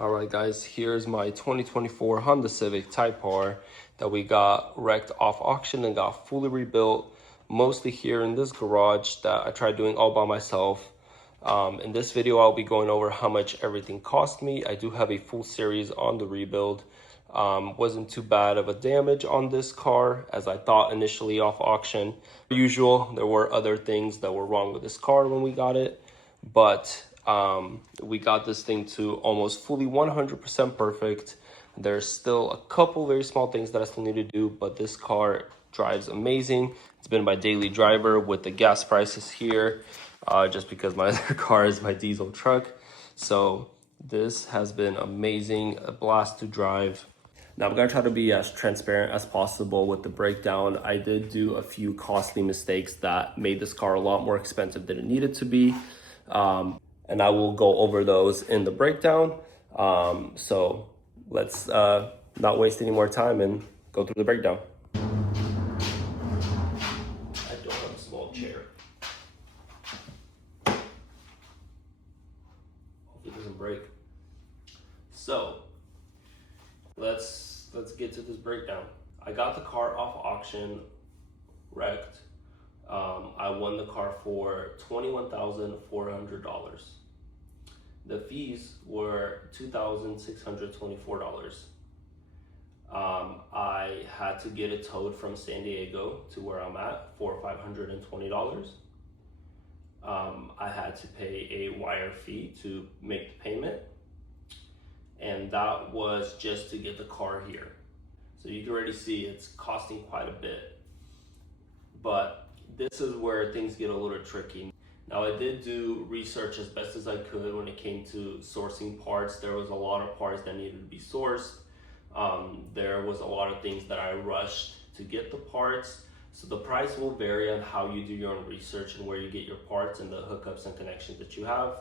Alright guys, here's my 2024 Honda Civic Type R that we got wrecked off auction and got fully rebuilt, mostly here in this garage that I tried doing all by myself. In this video, I'll be going over how much everything cost me. I do have a full series on the rebuild. Wasn't too bad of a damage on this car as I thought initially off auction. As usual, there were other things that were wrong with this car when we got it, but we got this thing to almost fully 100% perfect. There's still a couple very small things that I still need to do, but this car drives amazing. It's been my daily driver with the gas prices here, just because my other car is my diesel truck. So this has been amazing, a blast to drive. Now I'm gonna try to be as transparent as possible with the breakdown. I did do a few costly mistakes that made this car a lot more expensive than it needed to be. And I will go over those in the breakdown. So let's not waste any more time and go through the breakdown. I don't have a small chair. Hopefully it doesn't break. So let's get to this breakdown. I got the car off auction, wrecked. I won the car for $21,400. The fees were $2,624. I had to get it towed from San Diego to where I'm at for $520. I had to pay a wire fee to make the payment, and that was just to get the car here. So you can already see it's costing quite a bit, but this is where things get a little tricky. Now I did do research as best as I could when it came to sourcing parts. There was a lot of parts that needed to be sourced. There was a lot of things that I rushed to get the parts. So the price will vary on how you do your own research and where you get your parts and the hookups and connections that you have.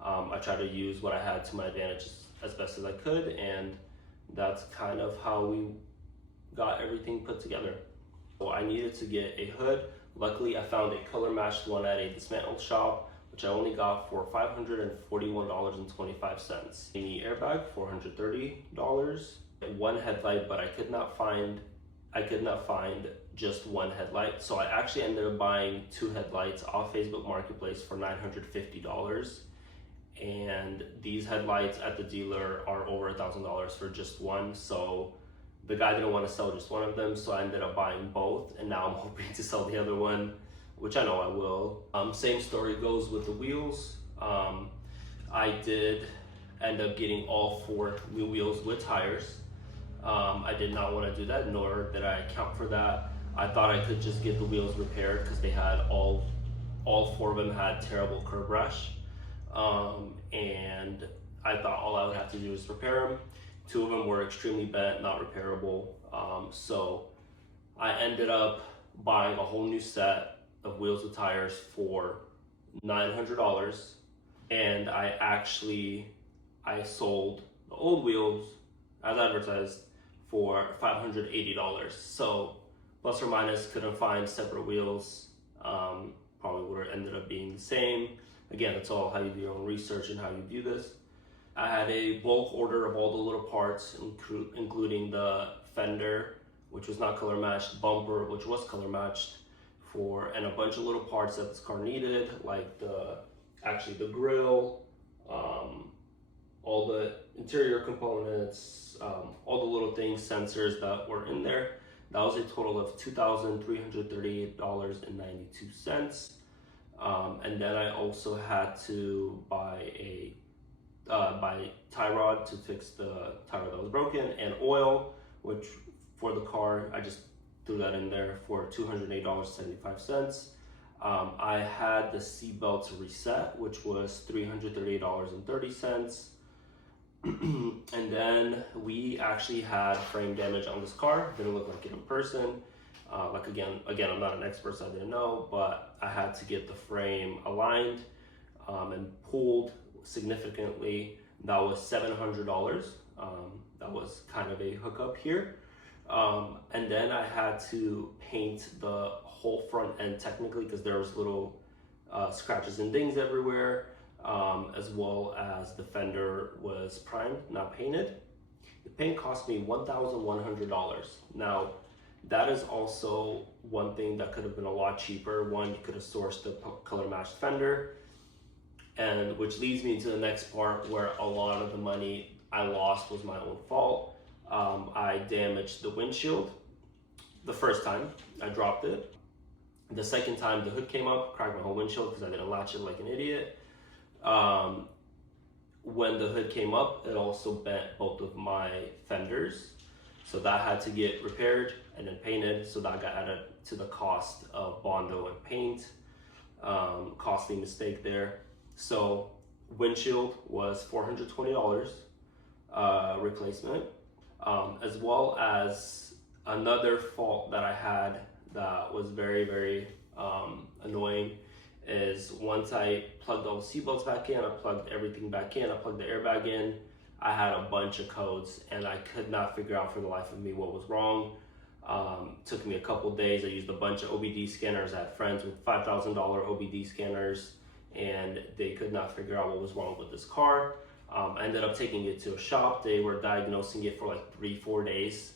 I tried to use what I had to my advantage as best as I could, and that's kind of how we got everything put together. So I needed to get a hood. Luckily, I found a color matched one at a dismantled shop, which I only got for $541.25. The airbag, $430. One headlight, but I could not find just one headlight. So I actually ended up buying two headlights off Facebook Marketplace for $950. And these headlights at the dealer are over $1,000 for just one. So the guy didn't want to sell just one of them, so I ended up buying both, and now I'm hoping to sell the other one, which I know I will. Same story goes with the wheels. I did end up getting all four new wheels with tires. I did not want to do that, nor did I account for that. I thought I could just get the wheels repaired because they had all four of them had terrible curb rash. And I thought all I would have to do is repair them. Two of them were extremely bent, not repairable. So I ended up buying a whole new set of wheels with tires for $900. And I sold the old wheels as advertised for $580. So plus or minus, couldn't find separate wheels. Probably would have ended up being the same. Again, it's all how you do your own research and how you view this. I had a bulk order of all the little parts, including the fender, which was not color matched, bumper, which was color matched, and a bunch of little parts that this car needed, like the grill, all the interior components, all the little things, sensors that were in there. That was a total of $2,338.92. And then I also had to buy tie rod to fix the tie rod that was broken, and oil, which for the car, I just threw that in there for $208.75. I had the seat belts reset, which was $338.30. And then we actually had frame damage on this car. Didn't look like it in person. Again, I'm not an expert, so I didn't know, but I had to get the frame aligned and pulled significantly. That was $700. That was kind of a hookup here. And then I had to paint the whole front end technically because there was little scratches and dings everywhere. as well as the fender was primed, not painted. The paint cost me $1,100. Now, that is also one thing that could have been a lot cheaper. One, you could have sourced the color matched fender, and which leads me to the next part where a lot of the money I lost was my own fault. I damaged the windshield. The first time I dropped it. The second time the hood came up, cracked my whole windshield because I didn't latch it like an idiot. When the hood came up, it also bent both of my fenders. So that had to get repaired and then painted. So that got added to the cost of Bondo and paint. Costly mistake there. So windshield was $420 replacement, as well as another fault that I had that was very, very annoying is once I plugged all the seatbelts back in, I plugged everything back in, I plugged the airbag in, I had a bunch of codes and I could not figure out for the life of me what was wrong. Took me a couple days. I used a bunch of OBD scanners. I had friends with $5,000 OBD scanners and they could not figure out what was wrong with this car. I ended up taking it to a shop. They were diagnosing it for like 3-4 days.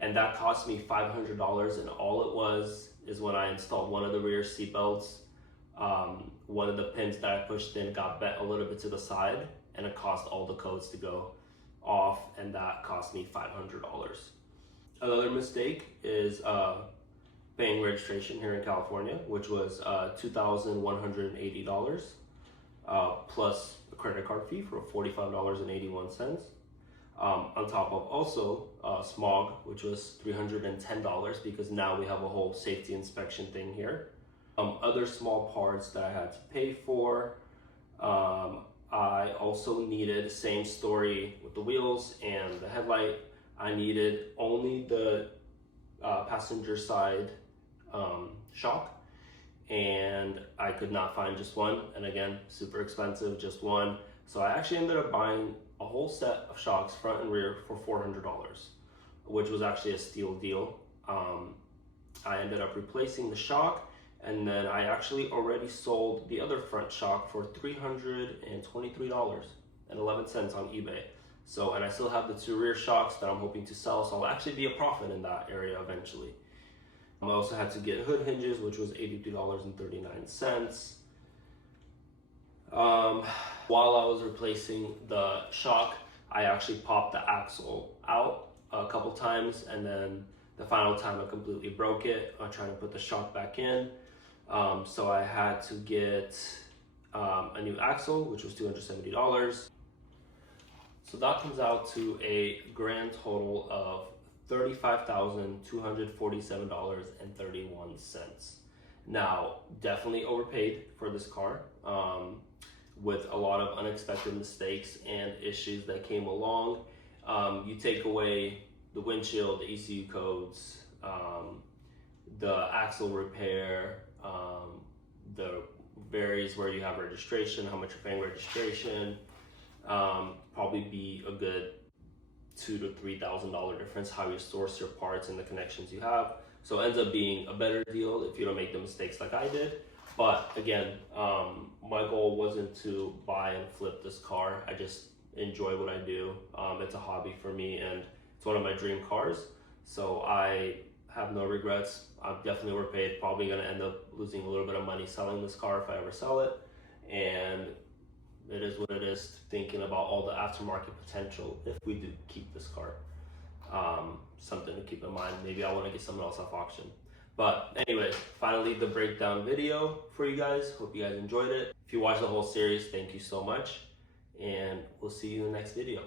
And that cost me $500, and all it was is when I installed one of the rear seat belts, one of the pins that I pushed in got bent a little bit to the side, and it caused all the codes to go off, and that cost me $500. Another mistake is paying registration here in California, which was $2,180 plus a credit card fee for $45.81. On top of also smog, which was $310 because now we have a whole safety inspection thing here. Other small parts that I had to pay for. I also needed, same story with the wheels and the headlight, I needed only the passenger side shock, and I could not find just one, and again, super expensive, just one. So I actually ended up buying a whole set of shocks, front and rear, for $400, which was actually a steal deal. I ended up replacing the shock, and then I actually already sold the other front shock for $323.11 on eBay. So, and I still have the 2 rear shocks that I'm hoping to sell, so I'll actually be a profit in that area eventually. I also had to get hood hinges, which was $83.39. While I was replacing the shock, I actually popped the axle out a couple times, and then the final time I completely broke it trying to put the shock back in. So I had to get a new axle, which was $270. So that comes out to a grand total of $35,247.31. Now, definitely overpaid for this car, with a lot of unexpected mistakes and issues that came along. You take away the windshield, the ECU codes, the axle repair, the varies where you have registration, how much you're paying registration, probably be a good $2,000 to $3,000 difference how you source your parts and the connections you have. So it ends up being a better deal if you don't make the mistakes like I did. But again, my goal wasn't to buy and flip this car. I just enjoy what I do. It's a hobby for me, and it's one of my dream cars. So I have no regrets. I'm definitely overpaid. Probably gonna end up losing a little bit of money selling this car if I ever sell it. And it is what it is, thinking about all the aftermarket potential if we do keep this car. Something to keep in mind. Maybe I want to get someone else off auction. But anyways, finally the breakdown video for you guys. Hope you guys enjoyed it. If you watched the whole series, thank you so much. And we'll see you in the next video.